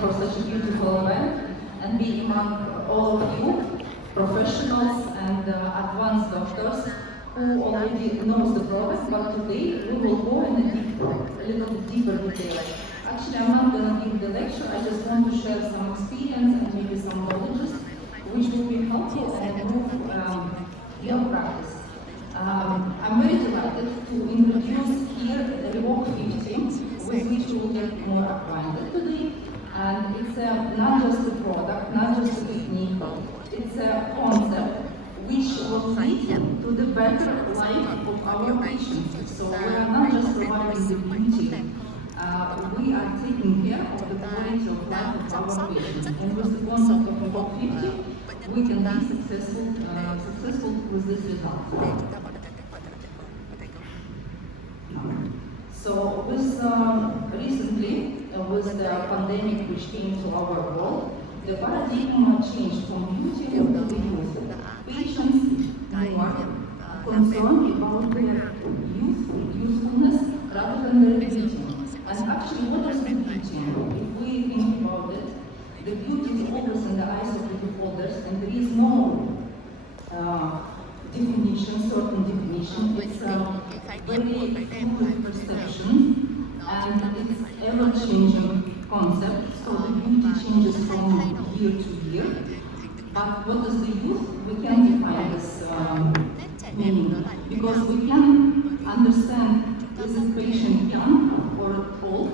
for such a beautiful event and be among all of you, professionals and advanced doctors who already knows the product, but today we will go in a little bit deeper detail. Actually, I'm not going to give the lecture, I just want to share some experience and maybe some knowledge which will be helpful and improve your practice. I'm very delighted to introduce here revok50, with which we will get more acquainted today. And it's not just a product, not just a technique, it's a concept which will lead to the better life of our patients. So we are not just providing the beauty, we are taking care of the quality of life of our patients. And with the concept of revok50, we can be successful with this result. So recently, with the pandemic which came to our world, the paradigm changed from beauty to the youth. Patients more concerned about their usefulness rather than their beauty. And actually, what is the beauty? If we think about it, the beauty is always in the eyes of the beholders, and there is no certain definition. It's a very fluid perception, and it's ever-changing concept. So the beauty changes from year to year. But what is the youth? We can define this meaning, because we can understand is a patient young or old,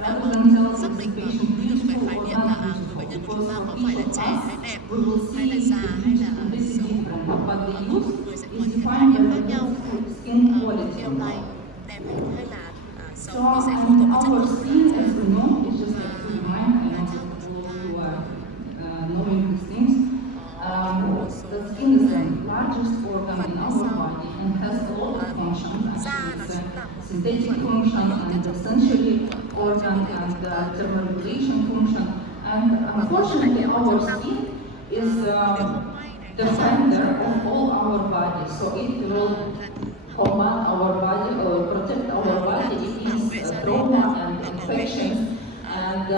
rather than tell is the patient beautiful or not beautiful. Because for each of us, we will see the beauty, and this is different. But the youth is defined by the skin quality. So, and our skin, as we know, is just like to remind, I know people who are knowing these things, the skin is the largest organ in our body and has a lot of functions. Actually, it's a synthetic function and the sensory organ and the thermoregulation function. And unfortunately, our skin is the defender of all our body. So it will command our body or protect our body against trauma and infections. And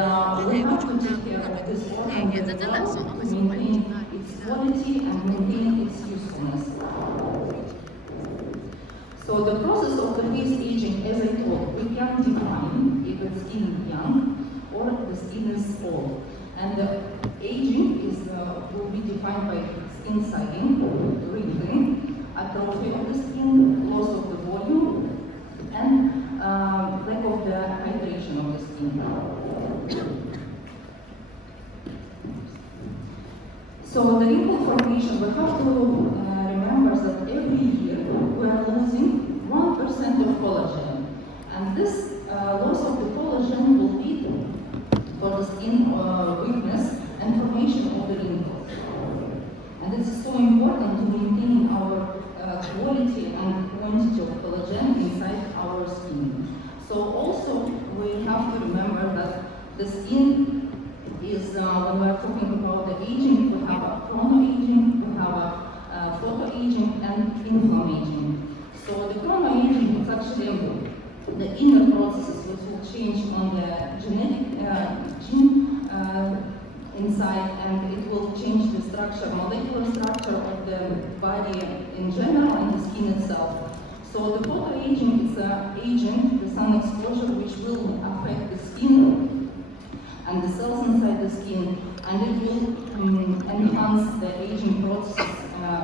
we have to take care of this organ very well to maintain its quality and maintain its usefulness. So the process of the face aging, as I told, we can define if the skin is young or the skin is old. And the aging will be defined by skin sagging, wrinkling, atrophy of the skin, loss of the volume, and lack of the hydration of the skin. So the wrinkle formation, we have to remember that every year we are losing 1% of collagen. And this loss of the collagen will lead for the skin weakness and formation of the wrinkles. And this is so important to maintain our quality and quantity of collagen inside our skin. So also we have to remember that the skin is, when we are talking about the aging, we have a chrono-aging, we have a photo-aging, and inflammaging. So the chrono-aging is actually the inner processes which will change on the genetic gene inside, and it will change the structure, molecular structure of the body in general and the skin itself. So the photoaging is an agent, the sun exposure, which will affect the skin and the cells inside the skin, and it will enhance the aging process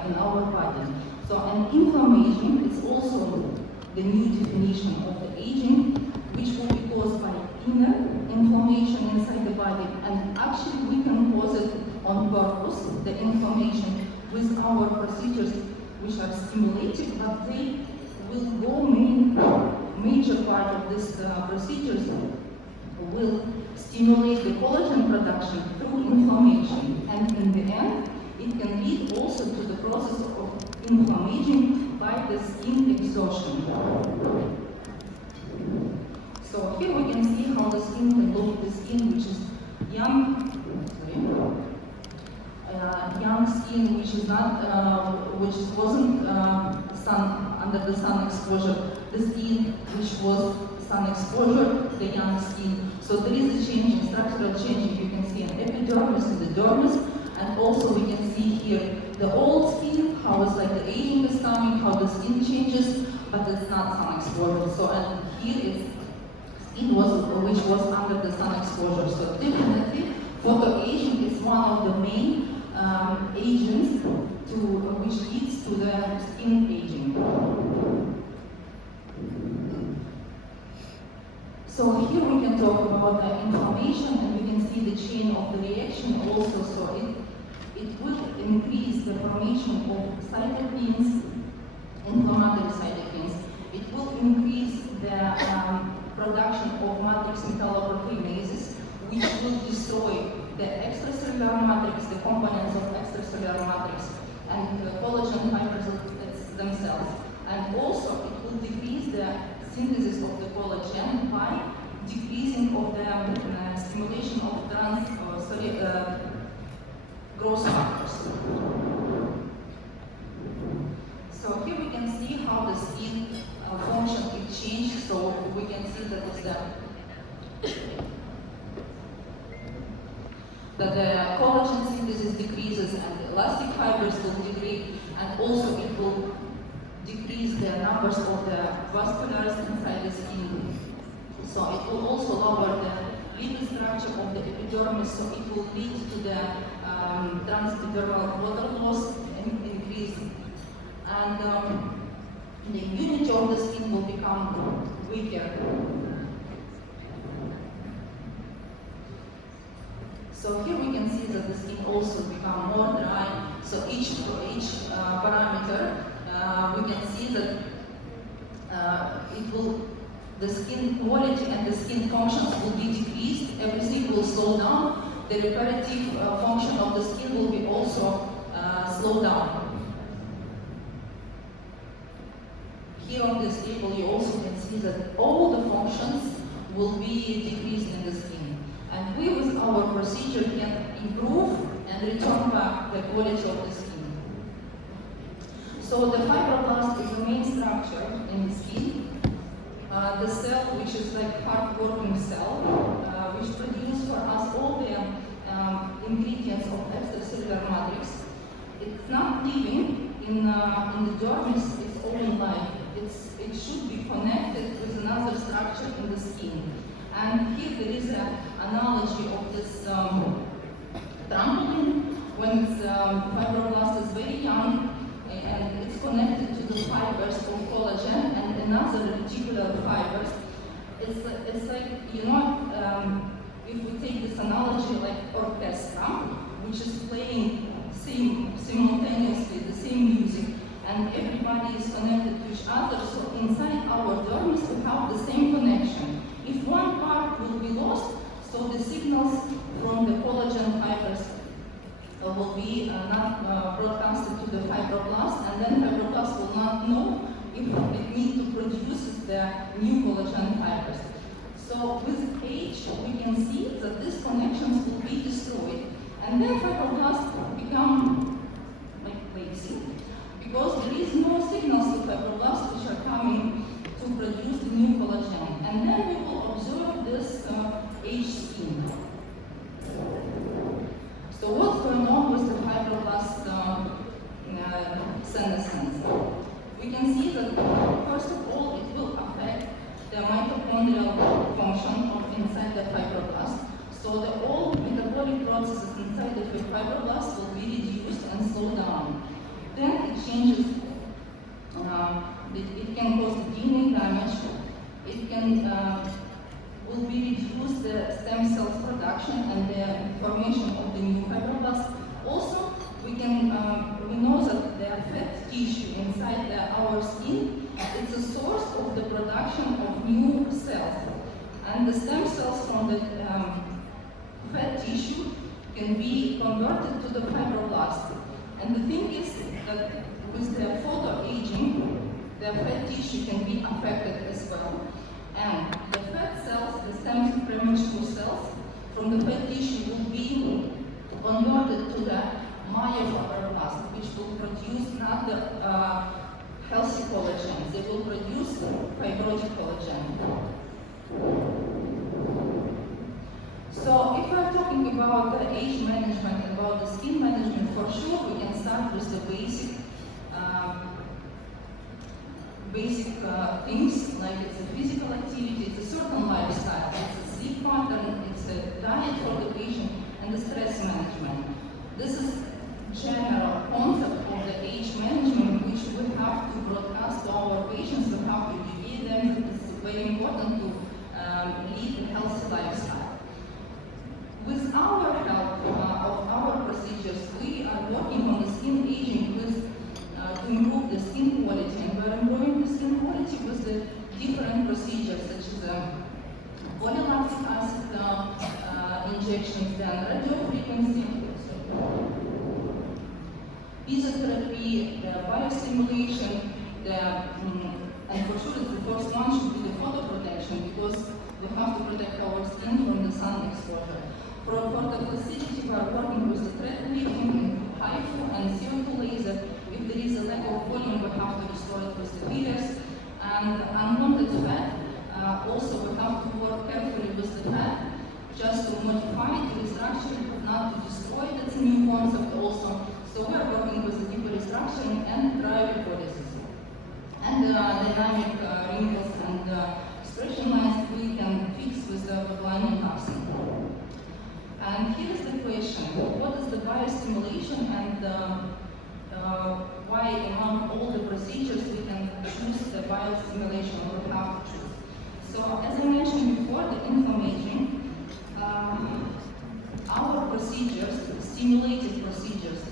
in our body. So an inflammation is also the new definition of the aging, which will be caused by inner inflammation inside the body, and actually we can cause it on purpose, the inflammation, with our procedures which are stimulated, but they will go major part of this procedures will stimulate the collagen production through inflammation, and in the end it can lead also to the process of inflammation by the skin exhaustion. So here we can see how the skin can look. The skin which is young skin which is not, which wasn't under the sun exposure. the skin which was sun exposure, the young skin. So there is a change, in structural change, you can see an epidermis and the dermis, and also we can see here the old skin, how it's like the aging is coming, how the skin changes, but it's not sun exposure. So and here it's skin which was under the sun exposure. So definitely photoaging is one of the main agents which leads to the skin aging. So here we can talk about the inflammation, and we can see the chain of the reaction also. So it would increase the formation of cytokines, inflammatory cytokines. It will increase the production of matrix metalloproteinases, which will destroy the extracellular matrix, the components of extracellular matrix, and the collagen fibers themselves. And also it will decrease the synthesis of the collagen by decreasing of the stimulation of growth factors. So here we can see how the skin function will change. So we can see that the collagen synthesis decreases and the elastic fibers will degrade, and also it will decrease the numbers of the vasculars inside the skin. So it will also lower the lipid structure of the epidermis, so it will lead to the transepidermal water loss increase, and the immunity of the skin will become weaker. So here we can see that the skin also become more dry. So each parameter, we can see that the skin quality and the skin functions will be decreased. Everything will slow down. The reparative function of the skin will be also slowed down. Here on this table, you also can see that all the functions will be decreased in the skin. And we, with our procedure, can improve and return back the quality of the skin. So the fibroblast is the main structure in the skin. The cell, which is like hard-working cell, which produces for us all the ingredients of extracellular matrix. It's not living in the dermis its own life. It should be connected with another structure in the skin. And here there is an analogy of this trampoline when fibroblast is very young and it's connected to the fibers of collagen and another reticular fibers. It's like, if we take this analogy like orchestra, which is playing simultaneously the same music, and everybody is connected to each other, so inside our dermis we have the same connection. If one part will be lost, so the signals from the collagen fibers will be not broadcasted to the fibroblast, and then fibroblast will not know if it needs to produce the new collagen fibers. So with age, we can see that these connections will be destroyed, and then fibroblasts become like lazy, because there is no signals to fibroblasts which are coming to produce the new collagen. And then we will observe this aged skin. So what's going on with the fibroblast senescence? We can see that first of all it will affect the mitochondrial function of inside the fibroblast. So the all metabolic processes inside the fibroblast will be reduced and slowed down. Then it changes. It can cause DNA damage. It can will be reduce the stem cells production and the formation of the new fibroblasts. Also, we know that the fat tissue inside our skin, it's a source of the production of new cells, and the stem cells from the fat tissue can be converted to the fibroblast. And the thing is that with the photoaging, the fat tissue can be affected as well. And the fat cells, the stem premature cells from the fat tissue will be converted to the myofibroblast, which will produce not the healthy collagen. They will produce about the age management, about the skin management, for sure we can start with the basic things, like it's a physical activity, it's a certain lifestyle, it's a sleep pattern, it's a diet for the patient, and the stress management. This is general concept of the age management, which we have to broadcast to our patients, we have to educate them. It's very important to lead a healthy lifestyle. With our help of our procedures, we are working on the skin aging to improve the skin quality, and we are improving the skin quality with the different procedures such as polylactic acid injections, then radiofrequency, physiotherapy, the biostimulation, and for sure the first one should be the photoprotection, because we have to protect our skin from the sun exposure. For the facility, we are working with the thread lifting, HIFU, and CO2 laser. If there is a lack of volume, we have to restore it with the fillers. And unwanted fat, also we have to work carefully with the fat, just to modify it, to restructure it, not to destroy it. That's a new concept also. So we are working with the deeper restructuring and dry lipolysis. And dynamic wrinkles and expression lines we can fix with the lining toxin. And here is the question: what is the biostimulation, and why among all the procedures we can choose the biostimulation, or we have to choose? So as I mentioned before, the inflammation, our procedures, stimulated procedures,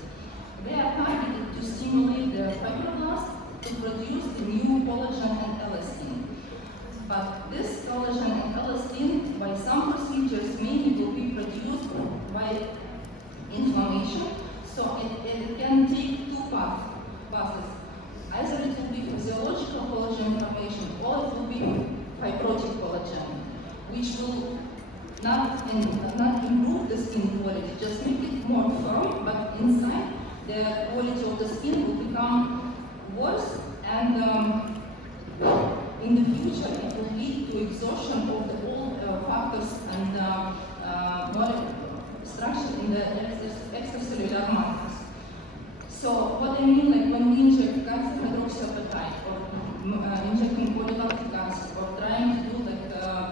they are targeted to stimulate the fibroblasts to produce the new collagen and elastin. But this collagen and elastin, by some procedures, maybe will be produced by inflammation. So it can take two paths. Either it will be physiological collagen formation, or it will be fibrotic collagen, which will not improve the skin quality, just make it more firm, but inside the quality of the skin will become worse, and in the future it will lead to exhaustion of the old factors and more structure in the extracellular matrix. So what I mean, like when we inject calcium hydroxyapatite, or injecting polylactic acid, or trying to do like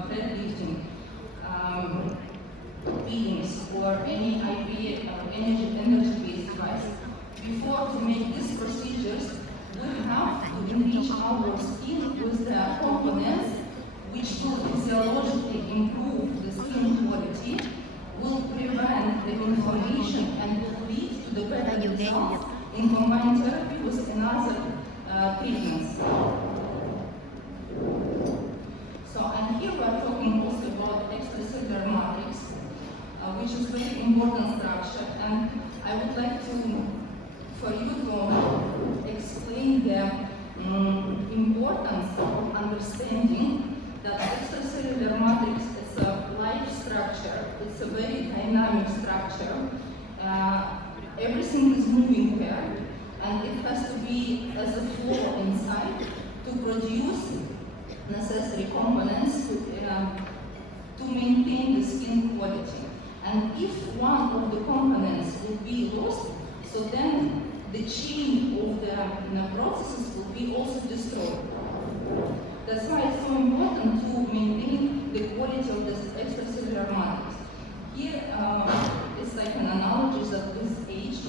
thread lifting, feedings, or any IV energy-based device, before to make these procedures, we have to enrich our skin with the components which will physiologically improve the skin quality, will prevent the inflammation, and will lead to the better results in combined therapy with another treatments. So, and here we are talking also about extracellular matrix, which is very important structure, and I would like for you to explain the importance of understanding that extracellular matrix is a life structure, it's a very dynamic structure. Everything is moving there, and it has to be as a flow inside to produce necessary components to maintain the skin quality. And if one of the components will be lost, so then the chain of the processes will be also destroyed. That's why it's so important to maintain the quality of this extracellular matrix. Here, it's like an analogy that this age,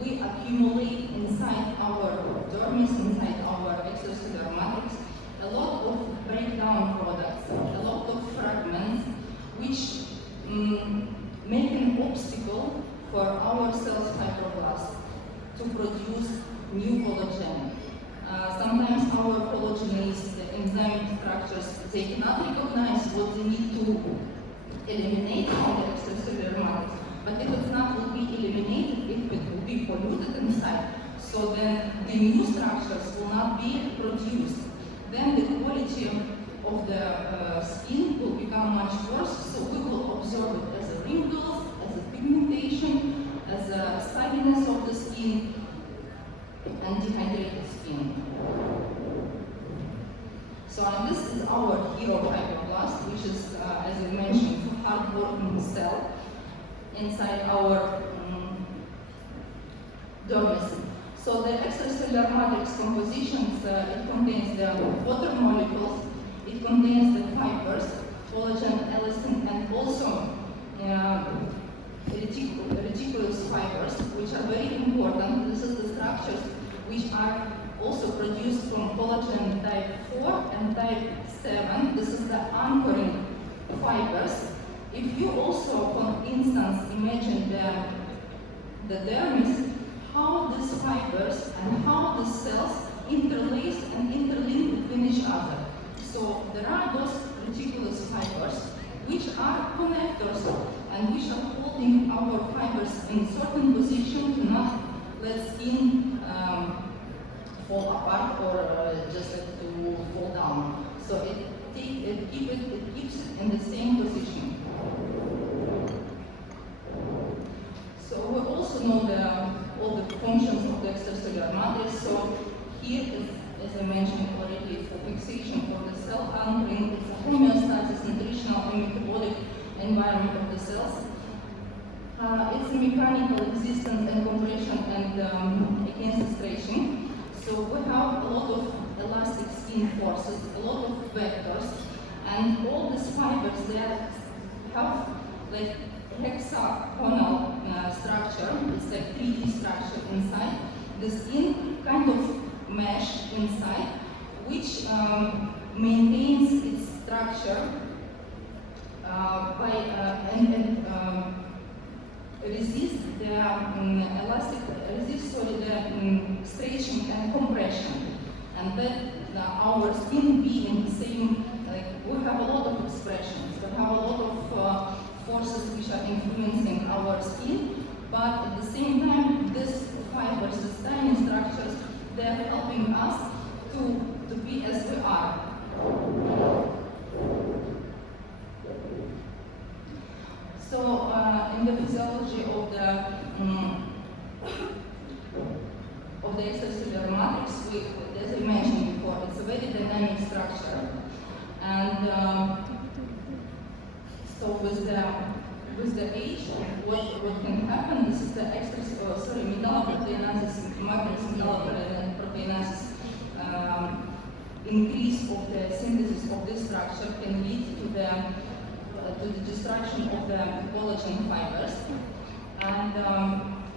we accumulate inside our dermis, inside our extracellular matrix, a lot of breakdown products, a lot of fragments, which make an obstacle for our cells fibroblasts to produce new collagen. Sometimes our collagenase, the enzymatic structures, they cannot recognize what they need to eliminate from the extracellular matrix. But if it's not will be eliminated, if it will be polluted inside, so then the new structures will not be produced. Then the quality of the skin will become much worse, so we will observe it as a wrinkles, as a pigmentation, as a sagginess of the skin, and dehydrated skin. So and this is our hero fibroblast, which is, as I mentioned, a hard-working cell. inside our dermis. So the extracellular matrix compositions, it contains the water molecules, it contains the fibers, collagen, elastin, and also reticulous fibers, which are very important. This is the structures which are also produced from collagen type 4 and type 7. This is the anchoring fibers. If you also, for instance, imagine the dermis, how these fibers and how the cells interlace and interlink between each other. So there are those reticulous fibers which are connectors and which are holding our fibers in certain position to not let skin fall apart or just to fall down. So it keeps it in the same position. So we also know all the functions of the extracellular matrix. So here is, as I mentioned already, it's a fixation for the cell anchoring, it's a homeostasis, nutritional and metabolic environment of the cells. It's a mechanical resistance and compression and against stretching. So we have a lot of elastic skin forces, a lot of vectors, and all these fibers that have like hexagonal structure. It's like 3D structure inside. The skin kind of mesh inside, which maintains its structure resist the stretching and compression, and that our skin be in the same, like we have a lot of expressions, we have a lot of forces which are influencing our skin, but at the same time these fibers, these tiny structures, they are helping us to be as we are. So in the physiology of the extracellular matrix, as I mentioned before, it's a very dynamic structure, and so with the age, what can happen? This is the metalloproteinases, matrix metalloproteinases increase of the synthesis of this structure can lead to the destruction of the collagen fibers, and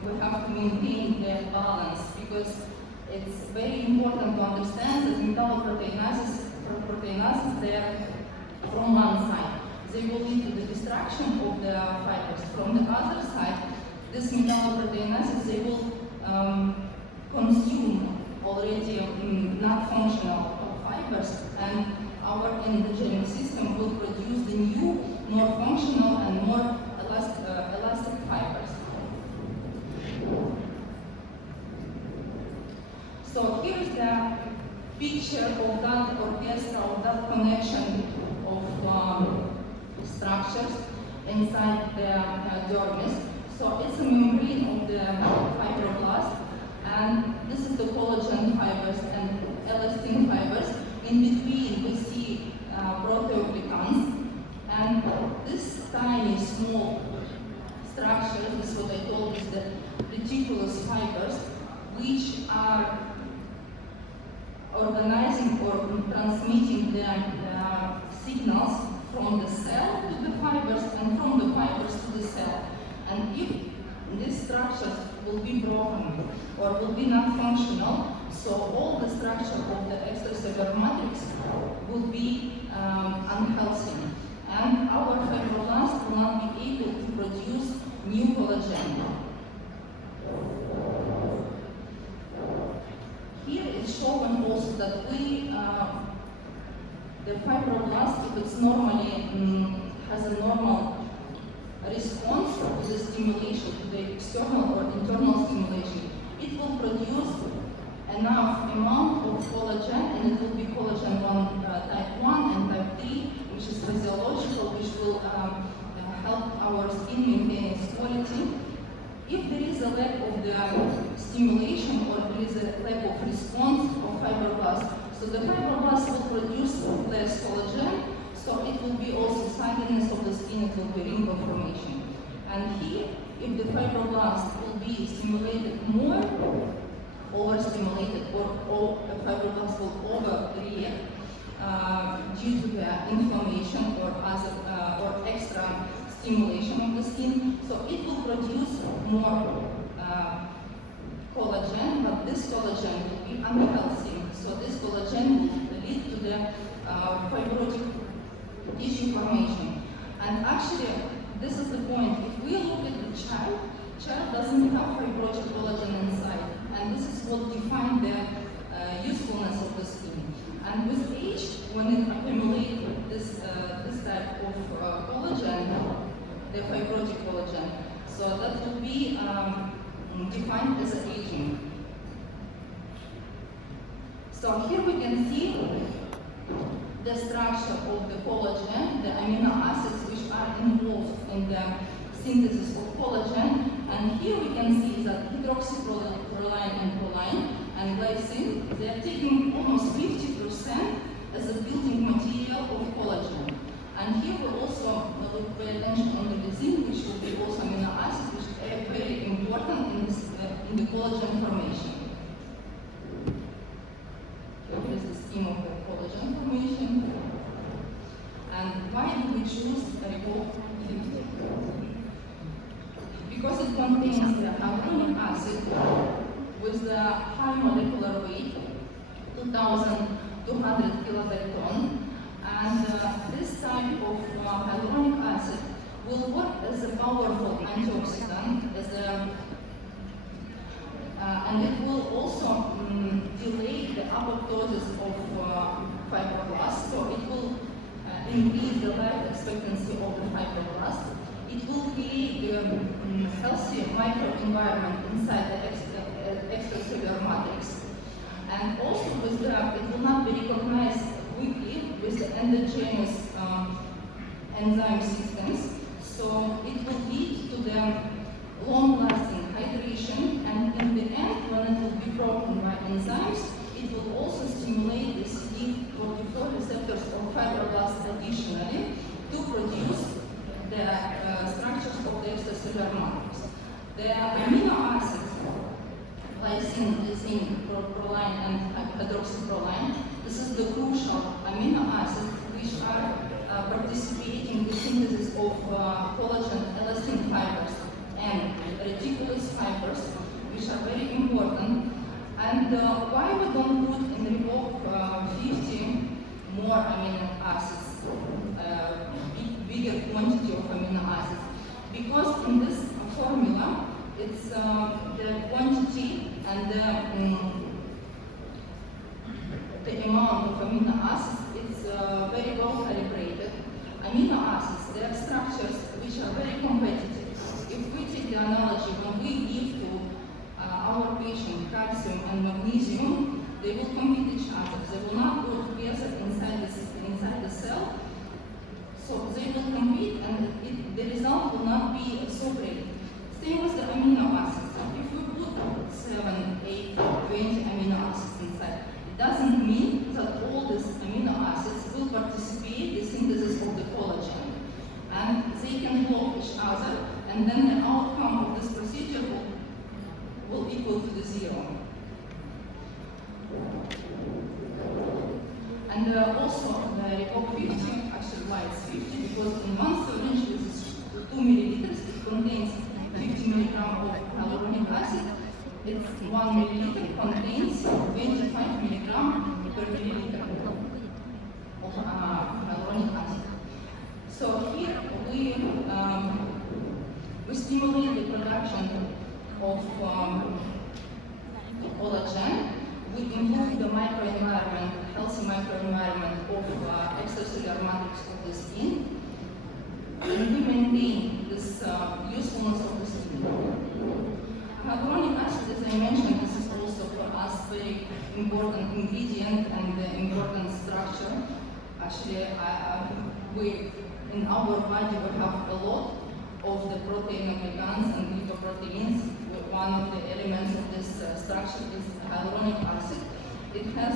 we have to maintain the balance because it's very important to understand that metalloproteinases, they are from one side. They will lead to the destruction of the fibers. From the other side, this metalloproteinases, they will consume already not functional fibers, and our endogenous system will produce the new, more functional and more elastic fibers. So here is the picture of that orchestra, of that connection of structures inside the dermis. So it's a membrane of the fibroblast, and this is the collagen fibers and elastin fibers. In between we see proteoglycans, and this tiny small structure, this is what I told is the reticulous fibers, which are organizing or transmitting the signals from the cell to the fibers and from the fibers to the cell. And if these structures will be broken or will be not functional, so all the structure of the extracellular matrix will be unhealthy, and our fibroblasts will not be able to produce new collagen. Here is shown also that the fibroblast, if it's normally has a normal response to the stimulation, to the external or internal stimulation, it will produce enough amount of collagen, and it will be collagen type 1 and type 3, which is physiological, which will help our skin maintain its quality. If there is a lack of the stimulation or there is a lack of response of fibroblasts, so the fibroblasts will produce less collagen, so it will be also sagginess of the skin, it will be wrinkle formation. And here, if the fibroblast will be stimulated more, overstimulated, or the fibroblast will overreact due to the inflammation or other or extra stimulation of the skin, so it will produce more collagen, but this collagen will be unhealthy. So this collagen will lead to the fibrotic tissue formation. And actually, this is the point. If we look at the child doesn't have fibrotic collagen inside, and this is what defines the usefulness of the skin. And with age, when it accumulates this type of collagen, the fibrotic collagen, so that will be defined as aging. So here we can see the structure of the collagen, the amino acids which are involved in the synthesis of collagen. And here we can see that hydroxyproline and proline and glycine, they are taking almost 50% as a building material of collagen. And here we also pay attention on the glycine, which will be also amino acids, which are very important in the collagen formation. Here is the scheme of the collagen formation. And why do we choose revok50? Because it contains the hyaluronic acid with the high molecular weight, 2,200 kilodalton. And this type of hyaluronic acid will work as a powerful antioxidant, and it will also delay the apoptosis of fibroblasts, so it will increase the life expectancy of the fibroblast. It will create the healthy microenvironment inside the extracellular matrix. And also it will not be recognized quickly with the endogenous enzyme systems. So it will lead to the long-lasting hydration, and in the end, when it will be broken by enzymes, it will also stimulate the CD44 receptors of fibroblasts additionally to produce the structures of the extracellular matrix. The amino acids, lysine, proline, and hydroxyproline, this is the crucial amino acids which are participating in the synthesis of collagen elastin fibers and reticulous fibers, which are very important. And why we don't put in revok50 more amino acids, bigger quantity of amino acids? Because in this formula, it's the quantity and the amount of amino acids is very well calibrated. Amino acids, they are structures which are very competitive. If we take the analogy, when we give to our patient calcium and magnesium, they will compete each other. They will not go together inside the cell. So they will compete, and the result will not be so great. Same with the amino acids. If we put 7, 8, 20 amino acids inside, it doesn't mean that all these amino acids will participate in the synthesis of the collagen. And they can block each other, and then the outcome of this procedure will equal to the 0. And also the revok50, actually why it's 50, because in one syringe with 2 milliliters, it contains 50 milligrams of hyaluronic acid. It's 1 milliliter contains 25 milligrams per milliliter of hyaluronic acid. So here we stimulate the production of collagen. We improve the microenvironment, healthy microenvironment of extracellular matrix of the skin, and we maintain this usefulness of the skin. Hyaluronic acid, as I mentioned, this is also for us very important ingredient and important structure. Actually, in our body we have a lot of the protein aggregates and glycoproteins. One of the elements of this structure is hyaluronic acid. It has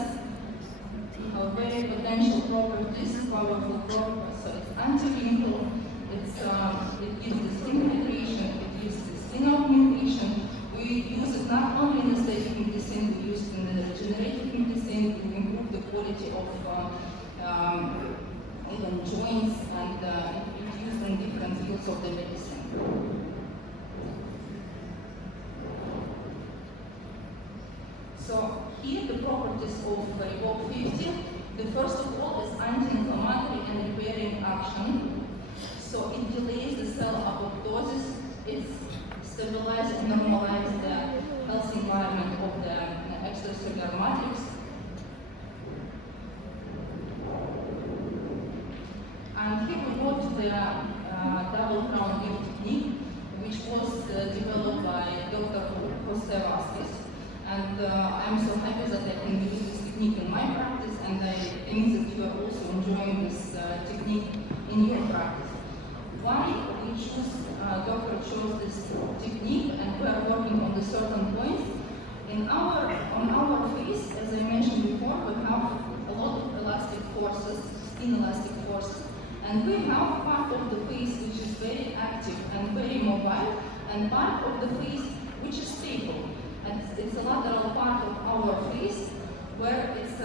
very potential properties, powerful properties. So it's anti-wrinkle, it gives the skin hydration, it gives the skin augmentation. We use it not only in aesthetic medicine, we use it in the regenerative medicine to improve the quality of even joints, and it's used in different fields of the medicine. So here the properties of revok50, the first of all is anti-inflammatory and repairing action. So it delays the cell apoptosis, it stabilizes and normalizes the health environment of the extracellular matrix. And here we go to the double crown gift technique, which was developed by Dr. Jose Vasquez. And I'm so happy that I can use this technique in my practice, and I think that you are also enjoying this technique in your practice. Why we choose, doctor chose this technique, and we are working on the certain points. On our face, as I mentioned before, we have a lot of elastic forces, inelastic forces, and we have part of the face which is very active and very mobile, and part of the face which is stable. And it's a lateral part of our face where it's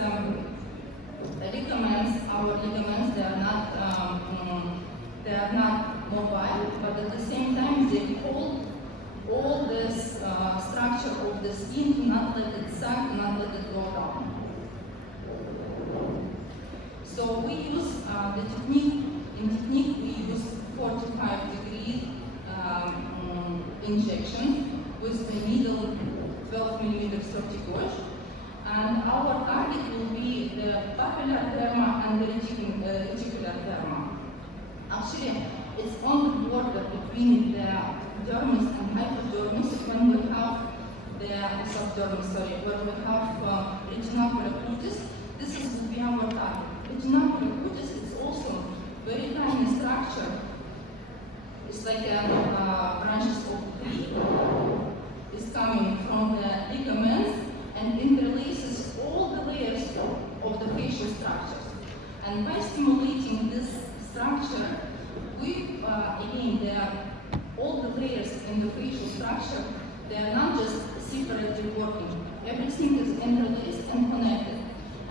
ligaments. Our ligaments, they are not mobile, but at the same time they hold all this structure of the skin to not let it sag, not let it go down. So we use the technique. In technique, we use 45-degree injection with the needle 12 millimeters corticoid, and our target will be the papillary derma and the reticular derma. Actually, it's on the border between the dermis and hypodermis when we have the subdermis, where we have retinacular cutis. This would be our target. Retinacular cutis is also very tiny structure. It's like branches of tree. Is coming from the ligaments and interlaces all the layers of the facial structures. And by stimulating this structure, we again, all the layers in the facial structure, they are not just separately working. Everything is interlaced and connected.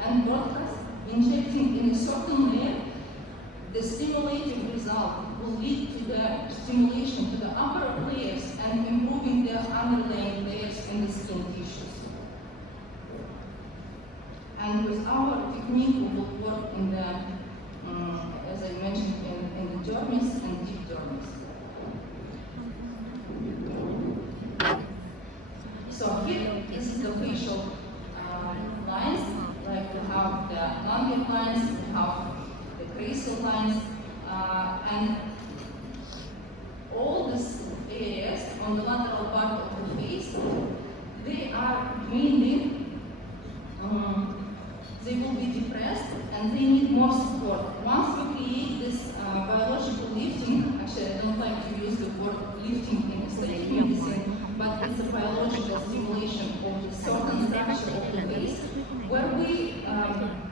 And broadcast injecting in a certain layer, the stimulative result will lead to the stimulation to the upper layers and improving the underlying layers in the skin tissues. And with our technique, we will work in the, as I mentioned, in the dermis and deep dermis. So here, this is the facial lines. Like we have the elongate lines, we have the creasal lines, and all these areas on the lateral part of the face, they are mainly, they will be depressed and they need more support. Once we create this biological lifting, actually I don't like to use the word lifting in aesthetic medicine, but it's a biological stimulation of a certain structure of the face, where we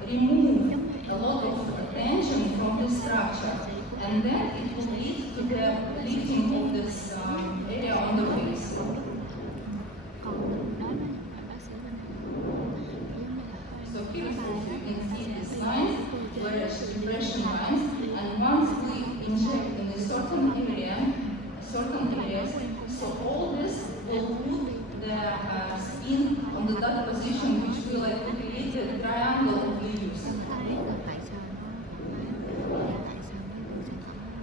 remove a lot of tension from this structure, and then it will lead to the lifting of this area on the face. So here you can see these lines, where it's depression lines, and once we inject in a certain areas, so all this will put the skin on the dot position, which will create a triangle of leaves.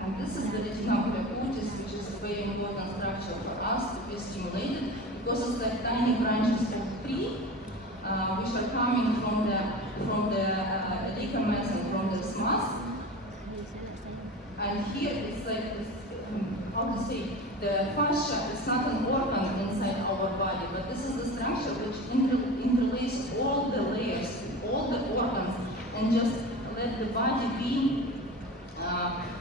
And this is the retinacular cutis, which is a very important structure for us to be stimulated, because it's like tiny branches of tree, which are coming from the ligaments and from the smas. And here it's like, how to say, the fascia is not an organ inside our body, but this is the structure which interlaces all the layers, all the organs, and just let the body be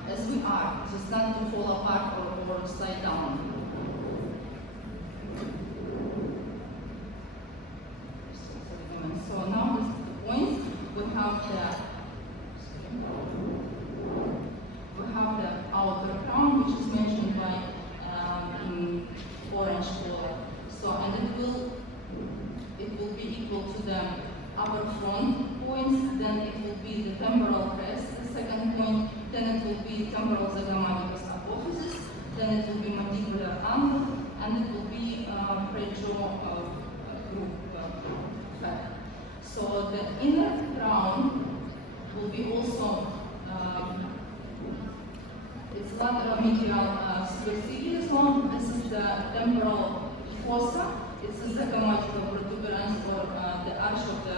as we are, just not to fall apart or slide down. So now this point, we have the outer crown. be temporal zygomaticus apophysis, then it will be mandibular angle, and it will be prejaw group fat. So the inner crown will be also it's lateral medial supercilious bone. This is the temporal fossa. It's the zygomatical protuberance or the arch of the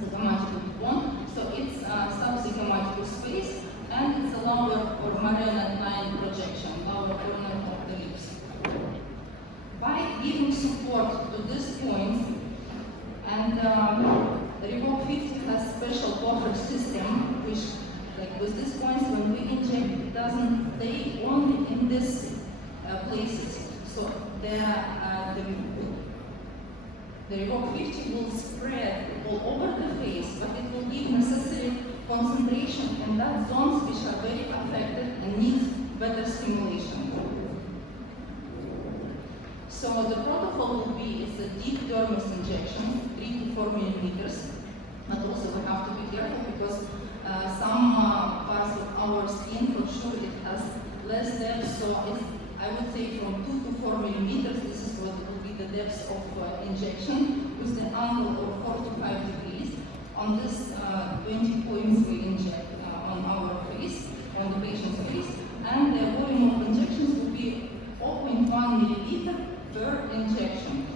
zygomatical bone. So it's subzygomatical space, and it's a lower or marionette line projection, lower corner of the lips. By giving support to this point, and revok50 has special buffer system, which, like with these points, when we inject, it doesn't stay only in these places. So the revok50 will spread all over the face, but it will give necessary concentration in that zones which are very affected and need better stimulation. So the protocol will be is a deep dermis injection, 3 to 4 millimeters. But also we have to be careful because some parts of our skin, for sure, it has less depth. So it's, I would say from 2 to 4 millimeters. This is what will be the depth of injection with the angle of 4 to 5 degrees. On this 20 points we inject on our face, on the patient's face, and the volume of injections will be 0.1 milliliter per injection.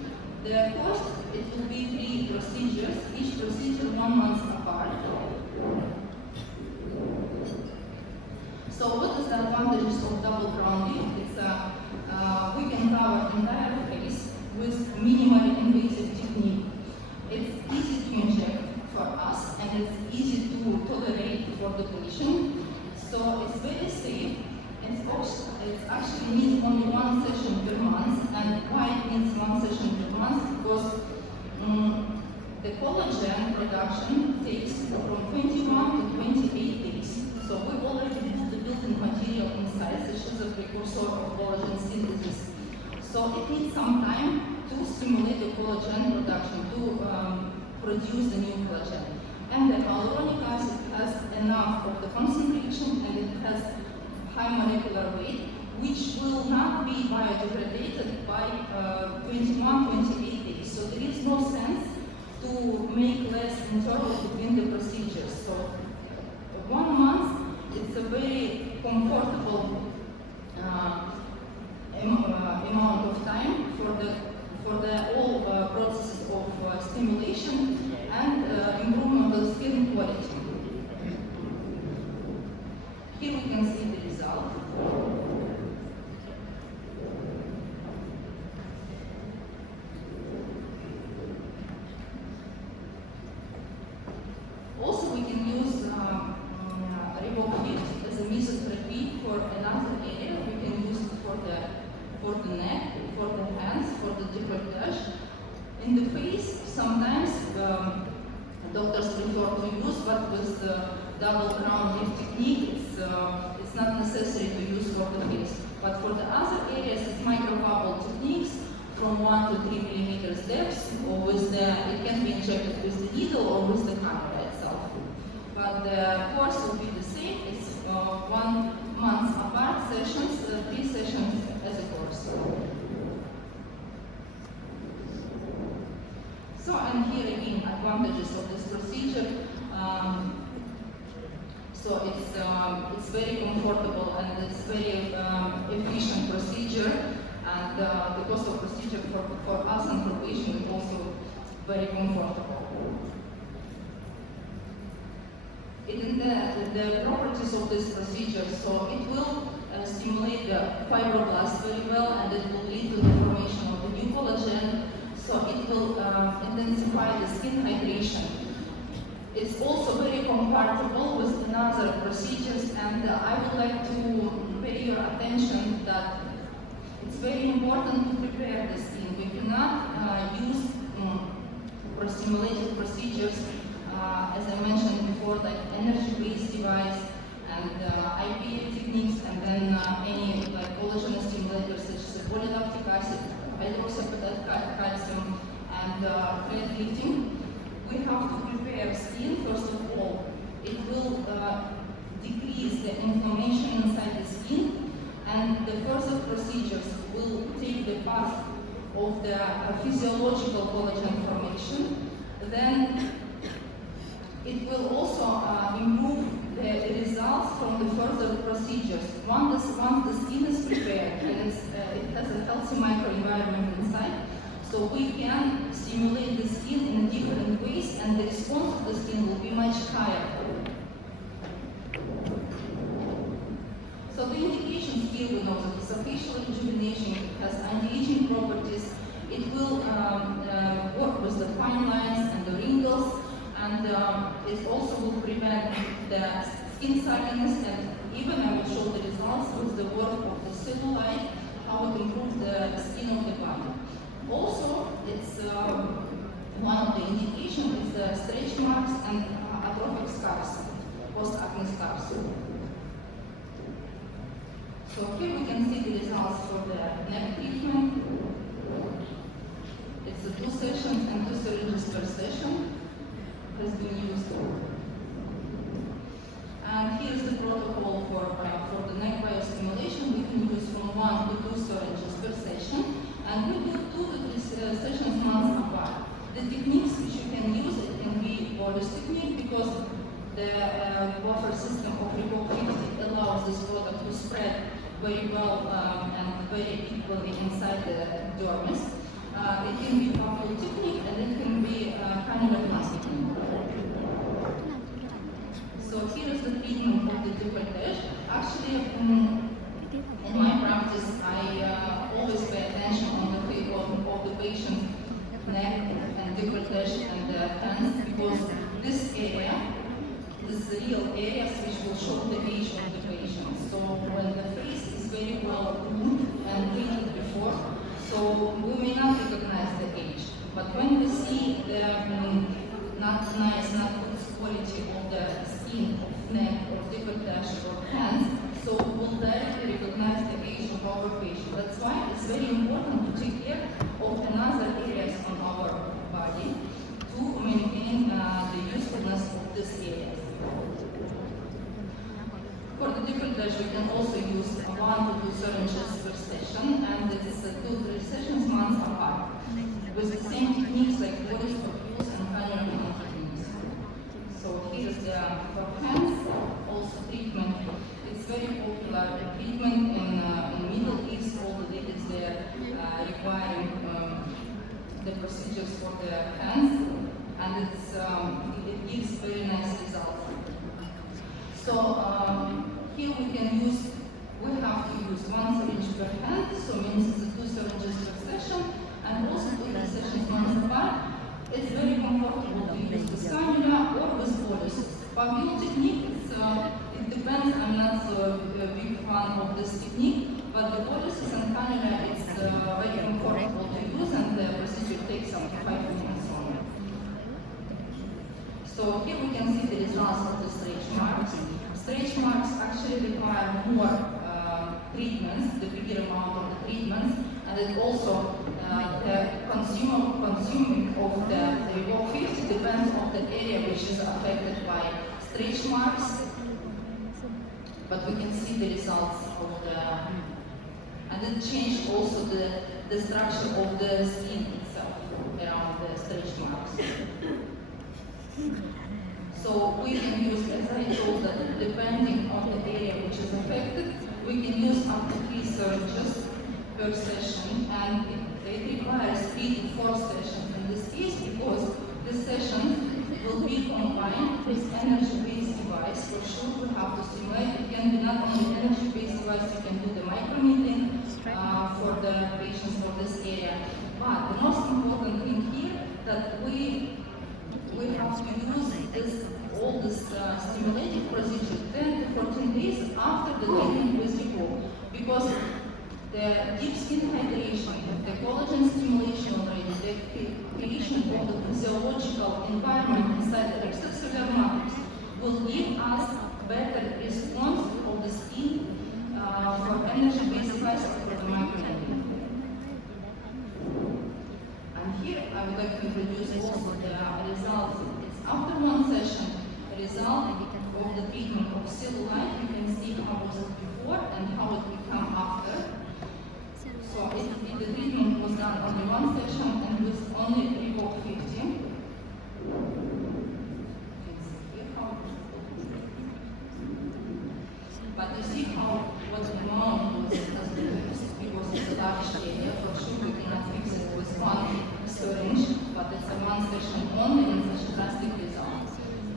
The cost, it will be 3 procedures, each procedure 1 month apart. So what is the advantages of double crown lift? It's we can cover entire face with minimally invasive technique. It's easy to inject for us, and it's easy to tolerate for the patient. So it's very safe. It actually needs only 1 session per month. And why it needs 1 session per month? Because the collagen production takes from 21 to 28 days. So we already put the building material inside, which is a precursor of collagen synthesis. So it needs some time to stimulate the collagen production, to produce the new collagen. And the hyaluronic acid has enough of the concentration, and it has high molecular weight, which will not be biodegradated by 21-28 days. So there is no sense to make less interval between the procedures. So 1 month, it's a very comfortable amount of time for the all processes of stimulation and improvement of skin quality. Here we can see the result. Also, we can use revok50 as a mesotherapy for another area. We can use it for the neck, for the hands, for the décolletage. In the face, sometimes doctors prefer to use, but with the double crown lift technique, it's not necessary to use for the face. But for the other areas, it's microbubble techniques from 1 to 3 millimeters depth, or with it can be injected with the needle or with the camera itself. But the course will be the same. It's 1 month apart sessions, 3 sessions as a course. So, and here again, advantages of this procedure. So it's very comfortable, and it's very efficient procedure, and the cost of procedure for us and for patients is also very comfortable. The properties of this procedure, so it will stimulate the fibroblasts very well, and it will lead to the formation of the new collagen. So it will intensify the skin hydration. It's also very compatible with another procedures, and I would like to pay your attention that it's very important to prepare the skin. We cannot use stimulated procedures, as I mentioned before, like energy-based device and IPA techniques, and then any like collagen stimulators such as polylactic acid, hydroxyapatite calcium, and thread lifting. We have to prepare skin first of all. It will decrease the inflammation procedures will take the part of the physiological collagen formation, then it will also improve the results from the further procedures. Once the skin is prepared and it has a healthy microenvironment inside, so we can stimulate the skin in different ways and the response of the skin will be much higher. So the indications here we know that it's a facial rejuvenation, it has anti-aging properties, it will work with the fine lines and the wrinkles, and it also will prevent the skin sagginess, and even I will show the results with the work of the cellulite, how it improves the skin of the body. Also, it's one of the indications is the stretch marks and atrophic scars, post-acne scars. So here we can see the results for the neck treatment. It's 2 sessions and 2 syringes per session has been used. And here's the protocol for the neck biostimulation. We can use from 1 to 2 syringes per session, and we do 2 to 3 sessions months apart. The techniques which you can use, it can be bolus technique, because the buffer system of revok50 allows this product to spread very well and very equally inside the dermis. It can be papule technique, and it can be canuloplasty technique. So here is the treatment of the décolletage. Actually, in my practice, I always pay attention on the of the patient's neck and décolletage and the hands, because this area, this real areas which will show the age of the patient. So when the face is very well groomed and treated before, so we may not recognize the age. But when we see the not nice, not good quality of the skin, of neck, or décolletage, or hands, so we'll directly recognize the age of our patient. That's why it's very important to take care of another areas on our body to maintain the usefulness of these areas. For the décolletage, we can also use 1 to 2 syringes per session, and it's 2 to 3 sessions months apart, with the same techniques like bolus, papules, and canula techniques. So here's the for hands, also treatment. It's very popular treatment in Middle East. All the ladies there requiring the procedures for the hands, and it gives very nice results. So here we have to use 1 syringe per hand, so means it's 2 syringes per session, and also 2 sessions months apart. It's very comfortable to use with cannula or with bolus. Papule technique, it depends. I'm not a big fan of this technique, but the bolus and cannula, it's very comfortable to use, and the procedure takes up to 5 minutes only. So here we can see the results of the stretch marks. Stretch marks actually require more treatments, the bigger amount of the treatments, and it also the consuming of the revok50 depends on the area which is affected by stretch marks. But we can see the results of the, and it changed also the structure of the skin itself around the stretch marks. So we can use, as I told, that depending on the area which is affected, we can use up to 3 syringes per session, and it requires 3 to 4 sessions in this case, because the session will be combined with energy-based device. For sure, we have to stimulate. It can be not only energy-based device, you can do the micro-needling for the patients for this area. But the most important thing here that we have to use all this stimulating procedure 10 to 14 days after the treatment with revok, because the deep skin hydration, the collagen stimulation already, the creation of the physiological environment inside the extracellular matrix will give us better response of the skin for energy-based devices for the microneedling. And here I would like to introduce also the results. It's after 1 session, the result of the treatment of cellulite. You can see how it was before and how it became after. you see how what the amount was has reduced because it's a large area. For sure, we cannot fix it with one syringe, but it's a one session only in such a drastic result.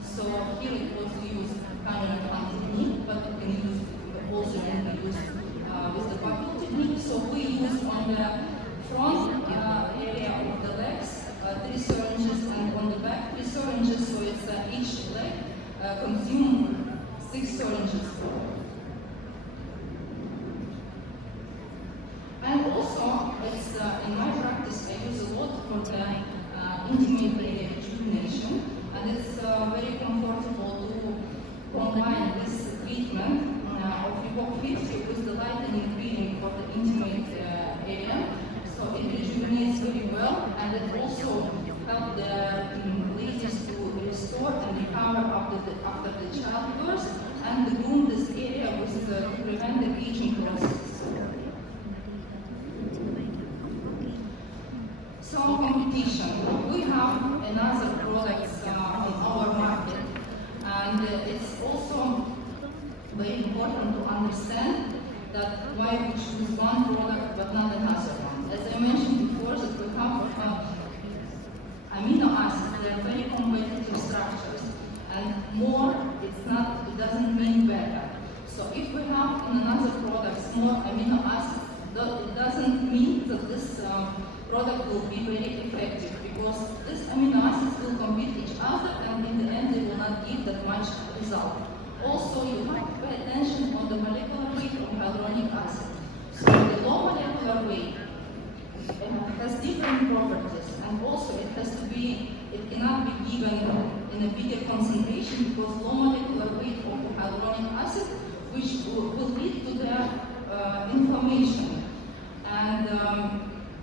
So here it was used kind of one technique, but it can use also can be used with the buckle technique. So we use on the front area of the legs 3 syringes, and on the back 3 syringes. So it's each leg consume 6 syringes. And also, it's in my practice, I use a lot for the intimate area rejuvenation, and it's very comfortable to combine this treatment of revok50 with the lightening cream for the intimate area. So it rejuvenates very well, and it also helps the ladies to restore and recover after the childbirth, and to groom this area to prevent the aging process. So competition. We have another products on our market, and it's also very important to understand that why we choose one product but not another one. As I mentioned before, that we have amino acids. They are very competitive structures, and more it doesn't mean better. So if we have in another product more amino acids, it doesn't mean that this product will be very effective, because these amino acids will compete each other, and in the end they will not give that much result. Also, you have to pay attention on the molecular weight of hyaluronic acid. So the low molecular weight has different properties, and also it cannot be given in a bigger concentration, because low molecular weight of the hyaluronic acid, which will lead to the inflammation. And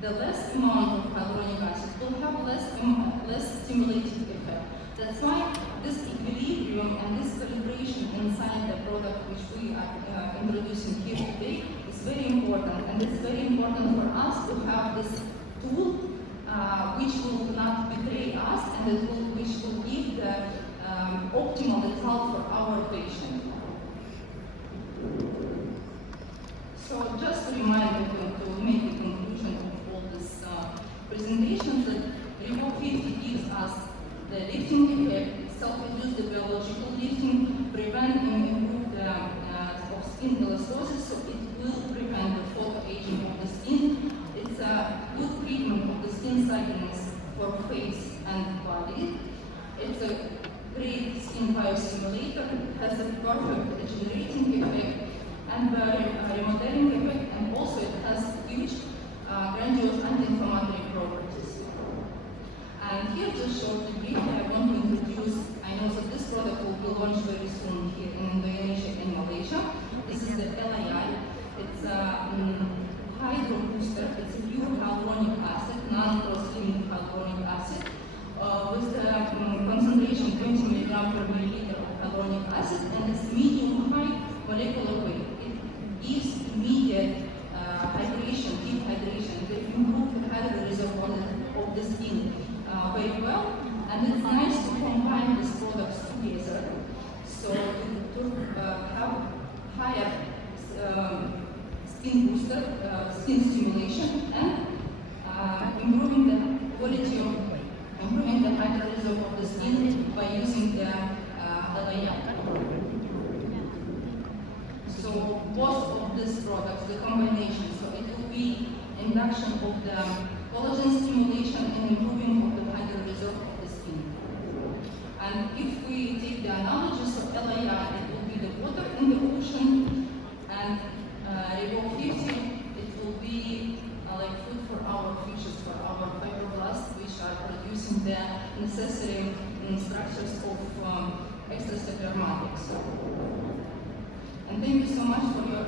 the less amount of hyaluronic acid will have less stimulating effect. That's why this equilibrium and this calibration inside the product which we are introducing here today is very important, and it's very important for us to have this tool which will not betray us, and which will give the optimal result for our patient. So just to remind you, to make a conclusion of all this presentation, that revok50 gives us the lifting effect, self-induced biological lifting, prevent and improve the of skin elastosis, so it will prevent the photoaging of the skin. It's a good treatment of the skin sagginess for face and body. It's a great skin biostimulator, has a perfect regenerating effect and remodeling effect, and also it has huge grandiose anti-inflammatory properties. And here, just shortly briefly, I want to introduce, I know that this product will be launched very soon here in Indonesia and Malaysia. This is the LAI. It's a hydro booster. It's a pure hyaluronic acid, non-cross-linked hyaluronic acid, with the concentration 20 mg per milliliter of hyaluronic acid, and it's medium-high molecular weight. It gives immediate hydration, deep hydration. They improve the hydroreservoir of the skin very well, and it's nice to combine these products together, so to have higher skin booster, skin stimulation, and improving the quality of, improving the hydroreservoir of the skin by using the LAI. So both of these products, the combination, so it will be induction of the collagen stimulation and improving of the hydroreservoir of the skin. And if we take the analogy, so LAI, it will be the water in the ocean, and revok50, it will be like food for our fishes, for our fibroblasts, which are producing the necessary structures of extracellular matrix. And thank you so much for your